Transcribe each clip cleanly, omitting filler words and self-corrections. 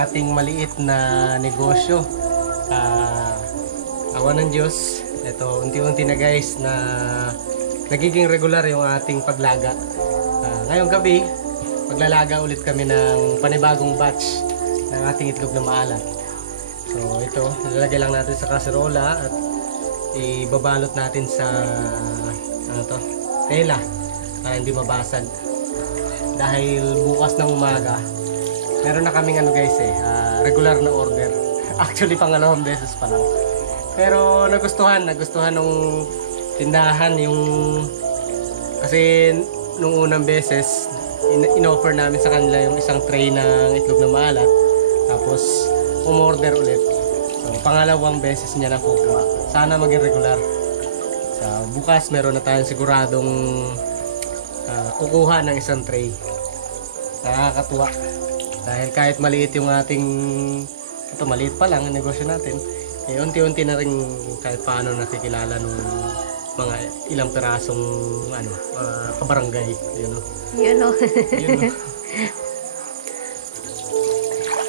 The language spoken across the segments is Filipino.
ating maliit na negosyo. Awa ng Diyos, ito unti-unti na guys na nagiging regular yung ating paglaga. Ngayong gabi, maglalaga ulit kami ng panibagong batch ng ating itlog na maalat. So ito, nilalagay lang natin sa kaserola at ibabalot natin sa tela para hindi mabasag. Dahil bukas ng umaga, meron na kaming regular na order. Actually, pangalawang beses pa lang. Pero nagustuhan ng tindahan kasi nung unang beses, in-offer namin sa kanila yung isang tray ng itlog na maalat. Tapos, umorder ulit. So, pangalawang beses niya na kukuha. Sana maging regular. So, bukas meron na tayong siguradong kukuha ng isang tray. Nakakatuwa. Dahil kahit maliit yung ating, maliit pa lang ang negosyo natin, unti-unti na rin kahit paano nakikilala ng mga ilang pirasong kabarangay. Yun o.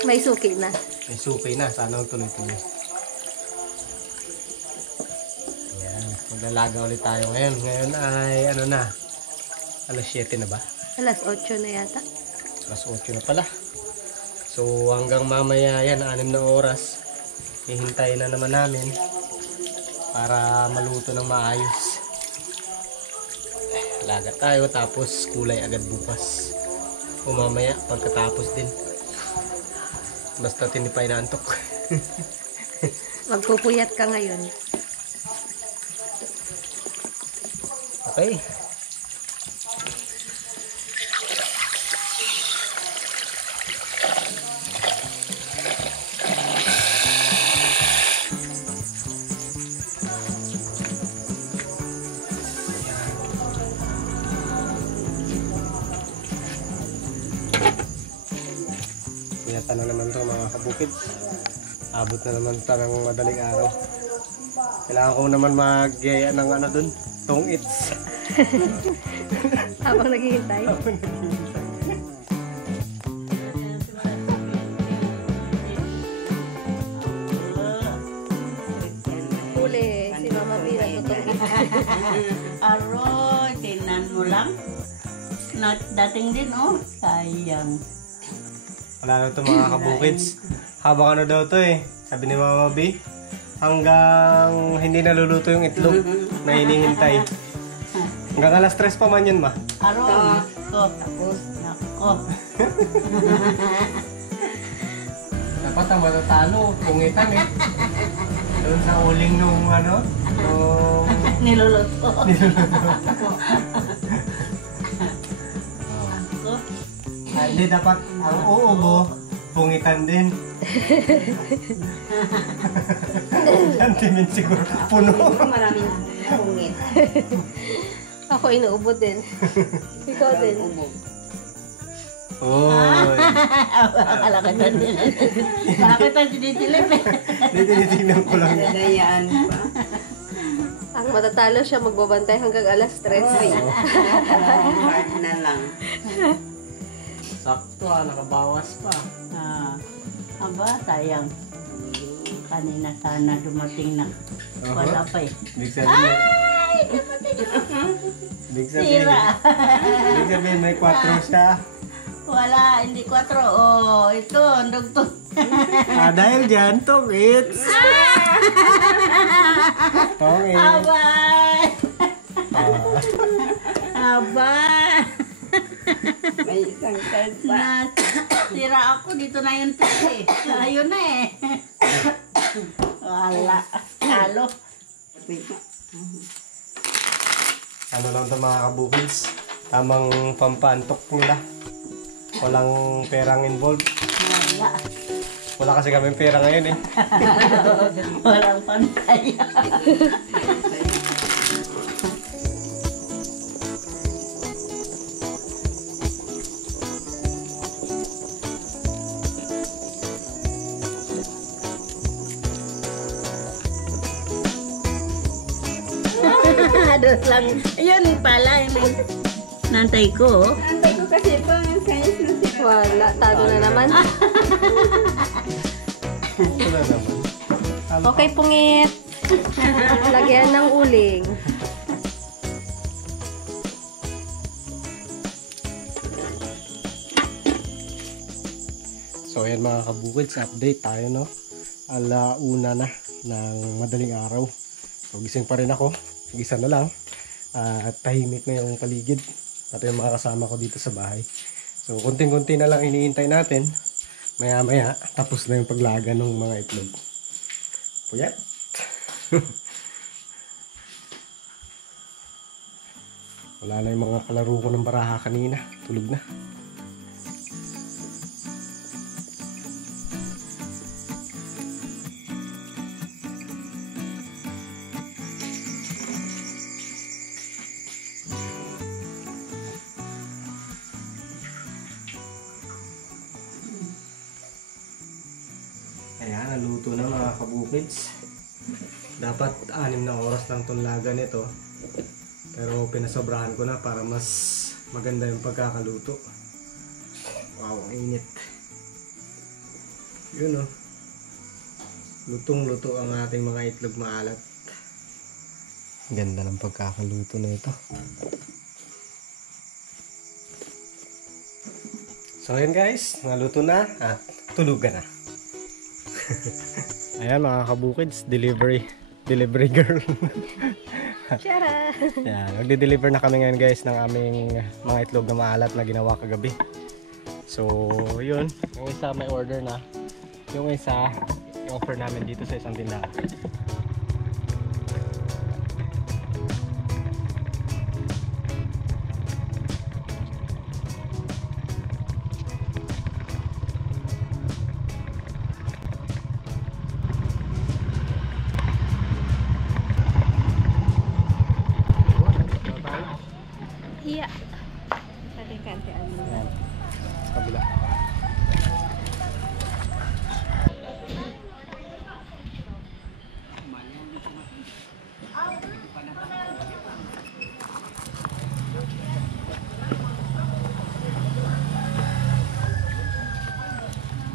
May suki na. May suki na. Sana tuloy-tuloy. Ayan. Maglalaga ulit tayo ngayon. Ngayon ay alas 7 na ba? Alas 8 na yata. Alas 8 na pala. So hanggang mamaya yan, 6 na oras. Hihintayin na naman namin para maluto ng maayos. Laga tayo tapos kulay agad bukas. O mamaya pagkatapos din. Basta hindi pa inaantok. Magpupuyat ka ngayon. Okay. Puyatan na naman ito mga kabukid. Abot na naman ito ng madaling araw. Kailangan ko naman mag-gaya ng dun, tong-its. Habang naghihintay. Huli, si Mama Bira tutong-its. Aroy, tinan mo lang. Dating din, oh. Sayang. Wala na ito mga kabukids. Habang daw ito sabi ni Mama B, hanggang hindi naluluto yung itlog na hinihintay. Hanggang alas 3 pa man yun, ma. Aroy, tapos. Nako. Dapat ang matatalo, pungitan doon sa uling nung Niluluto. Hindi, dapat ang uubo, pungitan din. Ang timin siguro, puno. Maraming pungit. Ako inuubo din. Ikaw din. Oy. Akala ka na din. Bakit ang tinitilip Hindi, tinitingnan ko lang. Dadayaan pa. Ang matatalo siya magbabantay hanggang alas 3. Hard na lang. Sakto nakabawas pa. Aba, sayang. Kanina sana dumating na. Wala pa eh. Big sabihin. Ay, dumating na. Big sabihin. Sira. Big sabihin may 4 siya. Wala, hindi 4. Oh, ito, ang dugtong. Dahil dyan, tong-its. Tong-its. Abay! Abay! May isang card pa. Tira ako, dito na yung tira eh. Ayun na eh. Wala. Halo. Ano lang ito mga kabukids? Tamang pampaantok nila. Walang perang involved. Wala. Wala kasi kami pera ngayon eh. Walang pantay. Dos lang. Ayun pala yung nantay ko. Nantay ko kasi pang size na sila. Wala, talo na naman. Ito na naman. Okay, pungit. Lagyan ng uling. So ayan mga kabukids, update tayo no. Alauna na ng madaling araw. So gising pa rin ako. Gisa na lang. At tahimik na yung paligid. Pati yung mga kasama ko dito sa bahay. So kunting-kunti na lang iniintay natin. Maya-maya tapos na yung paglaga ng mga itlog. Puyat. Wala na yung mga kalaro ko ng baraha kanina. Tulog na. Ayan, naluto na mga kabukids. Dapat 6 na oras lang itong laga nito. Pero pinasobrahan ko na para mas maganda yung pagkakaluto. Wow, ang init. Yun o. Lutong-luto ang ating mga itlog maalat. Ganda ng pagkakaluto na ito. So ayan guys, naluto na at tulugan na. Ayan mga kabukids, delivery girl. Tara! Yan, magde-deliver na kami ngayon guys ng aming mga itlog na maalat na ginawa kagabi. So yun, yung isa may order na. Yung isa, i-offer namin dito sa isang tindahan. Iya. Kante-kantean mo. Ayan, sa kabila.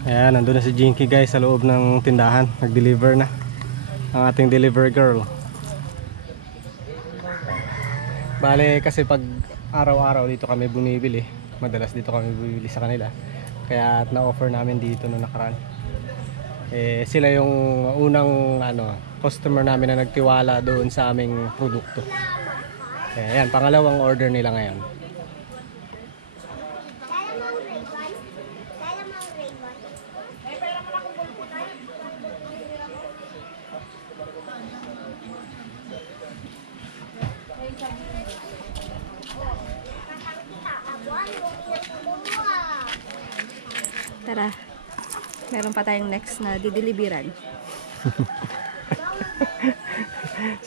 Ayan, nandun na si Jinky guys sa loob ng tindahan. Nag-deliver na ang ating delivery girl. Bale kasi pag araw-araw dito kami bumibili, madalas dito kami bumibili sa kanila. Kaya na-offer namin dito noong nakaraan. Sila yung unang customer namin na nagtiwala doon sa aming produkto. Kaya yan, pangalawang order nila ngayon. Tara. Meron pa tayong next na dideliveran.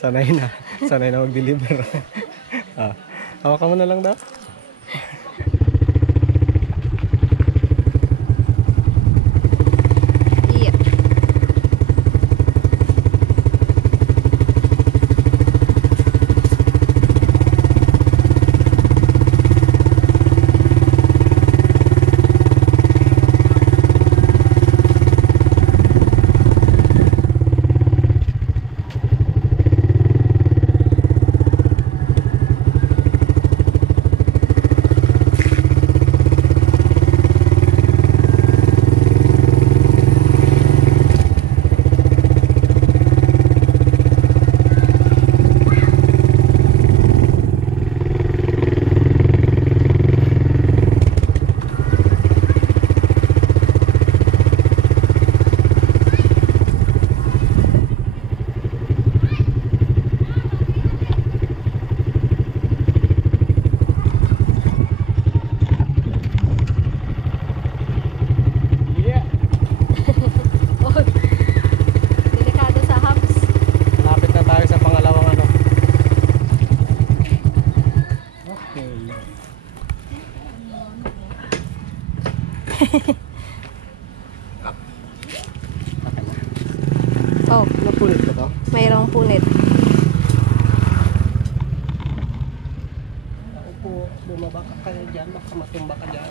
Sanay na mag-deliver. Hawakan mo na lang daw. Iya. Oh, Napulit ba to? mayroong punit. Ako po, bumaba ka kayo dyan, baka matumba ka dyan.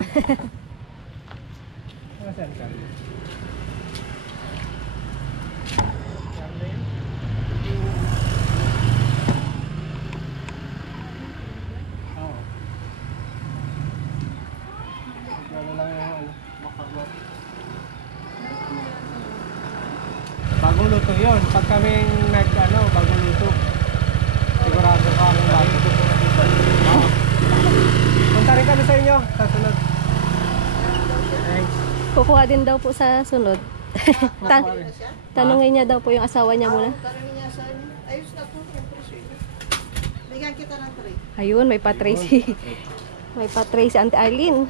luto yun. Pag kaming bagong luto. Sigurado ka ang bago. Punta rin kami sa inyo sa sunod. Thanks. Kukuha din daw po sa sunod. Tanungin niya daw po yung asawa niya muna. Ayos na po. Bigyan kita ng 3. Ayun, may pa-tray si... May pa-tray si Auntie Arlene.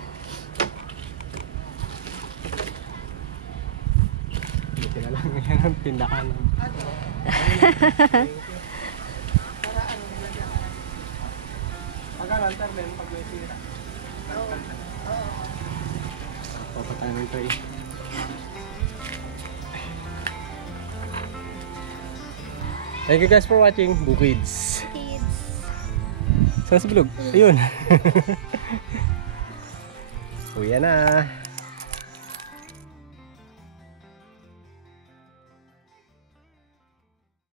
Buti na lang yan ang tindahan. Pag-alantar din pag may sira. Papatayin ng tray. Thank you guys for watching Bukids. Saan si Bilog? Ayun. Uwi na.